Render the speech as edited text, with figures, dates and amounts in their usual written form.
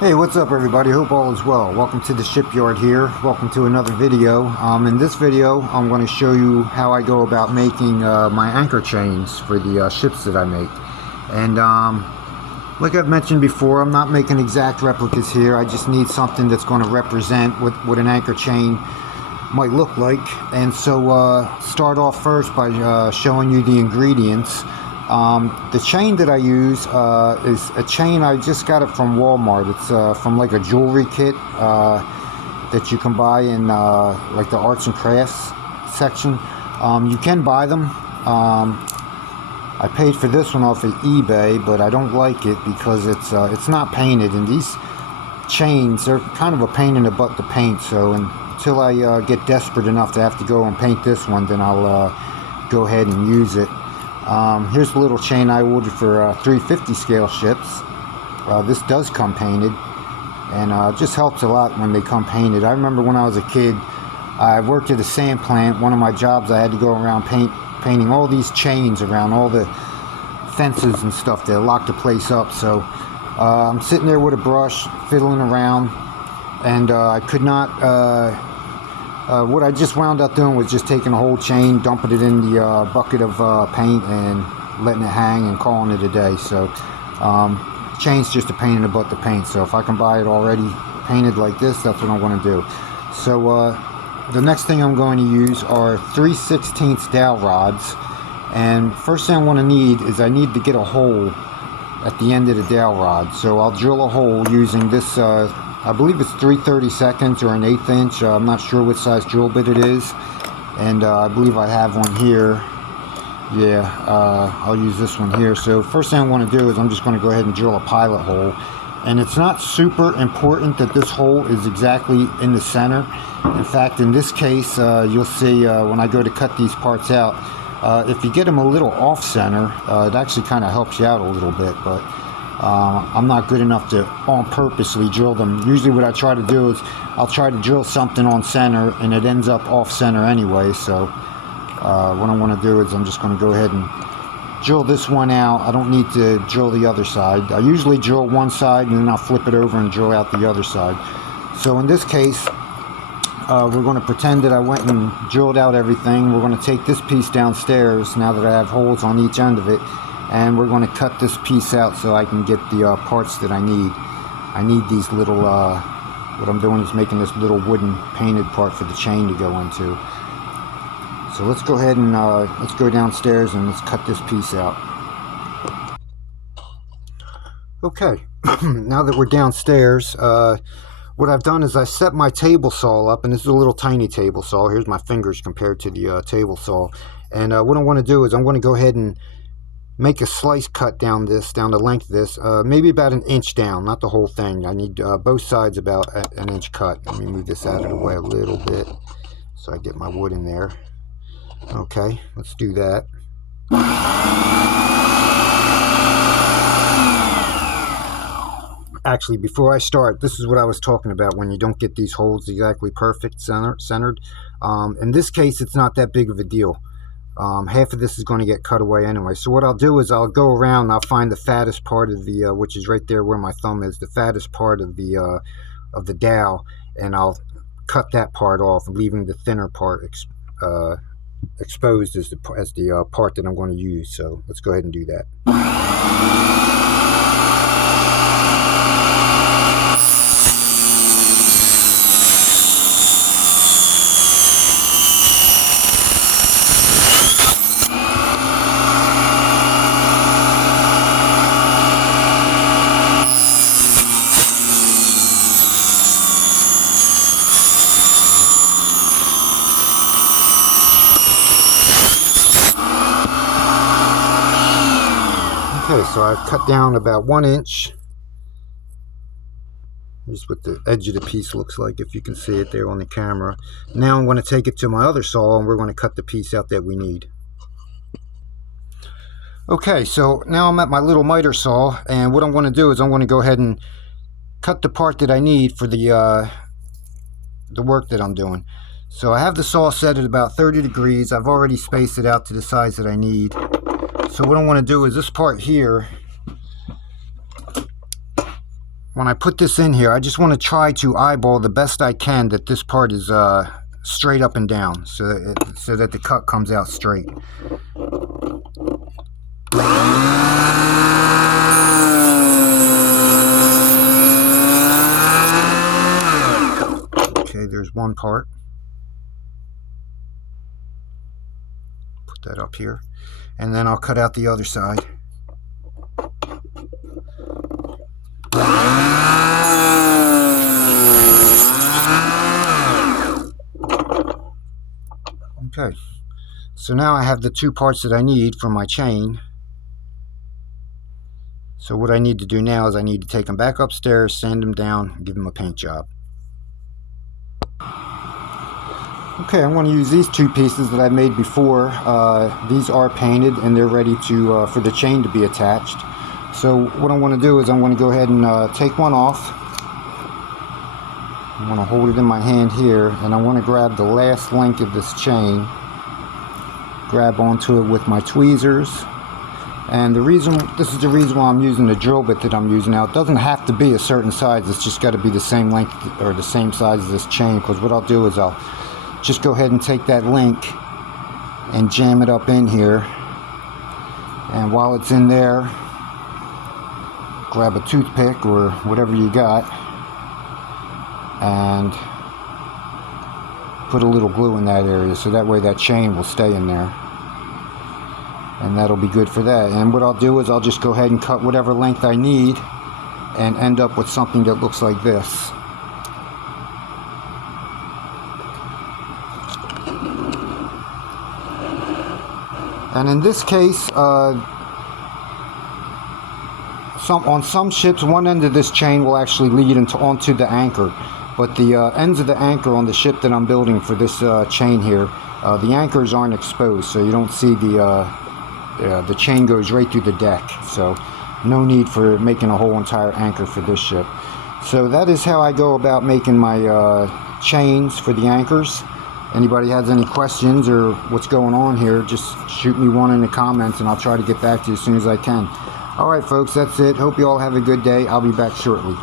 Hey, what's up everybody? Hope all is well. Welcome to the shipyard here. Welcome to another video. In this video, I'm going to show you how I go about making my anchor chains for the ships that I make. And like I've mentioned before, I'm not making exact replicas here. I just need something that's going to represent what an anchor chain might look like. And so start off first by showing you the ingredients. The chain that I use is a chain, I just got it from Walmart. It's from like a jewelry kit that you can buy in like the arts and crafts section. You can buy them. I paid for this one off of eBay, but I don't like it because it's not painted, and these chains, they're kind of a pain in the butt to paint. So until I get desperate enough to have to go and paint this one, then I'll go ahead and use it. Here's the little chain I ordered for 350 scale ships. This does come painted, and it just helps a lot when they come painted. I remember when I was a kid, I worked at a sand plant. One of my jobs, I had to go around painting all these chains around all the fences and stuff that locked the place up. So I'm sitting there with a brush, fiddling around, and I could not... what I just wound up doing was just taking a whole chain, dumping it in the bucket of paint, and letting it hang and calling it a day. So chain's just a pain in the butt to paint. So if I can buy it already painted like this, that's what I'm going to do. So the next thing I'm going to use are 3/16 dowel rods. And first thing I want to need is I need to get a hole at the end of the dowel rod. So I'll drill a hole using this I believe it's 3/32 or an 1/8 inch. I'm not sure what size drill bit it is, and I believe I have one here. Yeah, I'll use this one here. So first thing I want to do is I'm just going to go ahead and drill a pilot hole, and it's not super important that this hole is exactly in the center. In fact, in this case, you'll see when I go to cut these parts out, if you get them a little off center, it actually kind of helps you out a little bit, but I'm not good enough to on purposely drill them. Usually what I try to do is I'll try to drill something on center and it ends up off center anyway. So what I want to do is I'm just going to go ahead and drill this one out. I don't need to drill the other side. I usually drill one side and then I'll flip it over and drill out the other side. So in this case, we're going to pretend that I went and drilled out everything. We're going to take this piece downstairs now that I have holes on each end of it, and we're going to cut this piece out so I can get the parts that I need. I need these little, what I'm doing is making this little wooden painted part for the chain to go into. So let's go ahead and let's go downstairs and let's cut this piece out. Okay, now that we're downstairs, what I've done is I set my table saw up, and this is a little tiny table saw. Here's my fingers compared to the table saw. And what I want to do is I'm going to go ahead and make a slice cut down the length of this, maybe about 1 inch down, not the whole thing. I need both sides about 1 inch cut. Let me move this out of the way a little bit so I get my wood in there. Okay, let's do that. Actually, before I start, this is what I was talking about when you don't get these holes exactly perfect, centered. In this case, it's not that big of a deal. Half of this is going to get cut away anyway. So what I'll do is I'll go around and I'll find the fattest part of the, which is right there where my thumb is, the fattest part of the dowel, and I'll cut that part off, leaving the thinner part exposed as the part that I'm going to use. So let's go ahead and do that. Okay, so I've cut down about 1 inch. Here's what the edge of the piece looks like, if you can see it there on the camera. Now I'm going to take it to my other saw and we're going to cut the piece out that we need. Okay, so now I'm at my little miter saw, and what I'm going to do is I'm going to go ahead and cut the part that I need for the work that I'm doing. So I have the saw set at about 30 degrees. I've already spaced it out to the size that I need. So what I want to do is this part here, when I put this in here, I just want to try to eyeball the best I can that this part is straight up and down, so that the cut comes out straight. Okay, there's one part. Put that up here, and then I'll cut out the other side. Okay, so now I have the two parts that I need for my chain. So what I need to do now is I need to take them back upstairs, sand them down, and give them a paint job. Okay, I'm going to use these two pieces that I made before. These are painted and they're ready to for the chain to be attached. So what I want to do is I'm going to go ahead and take one off. I'm going to hold it in my hand here, and I want to grab the last link of this chain, grab onto it with my tweezers. And this is the reason why I'm using the drill bit that I'm using now. It doesn't have to be a certain size, it's just got to be the same length or the same size as this chain, because what I'll do is I'll just go ahead and take that link and jam it up in here, and while it's in there, grab a toothpick or whatever you got and put a little glue in that area, so that way that chain will stay in there, and that'll be good for that. And what I'll do is I'll just go ahead and cut whatever length I need and end up with something that looks like this. And in this case, on some ships, one end of this chain will actually lead onto the anchor, but the ends of the anchor on the ship that I'm building for this chain here, the anchors aren't exposed, so you don't see the chain goes right through the deck. So no need for making a whole entire anchor for this ship. So that is how I go about making my chains for the anchors. Anybody has any questions or what's going on here, just shoot me one in the comments and I'll try to get back to you as soon as I can. Alright folks, that's it. Hope you all have a good day. I'll be back shortly.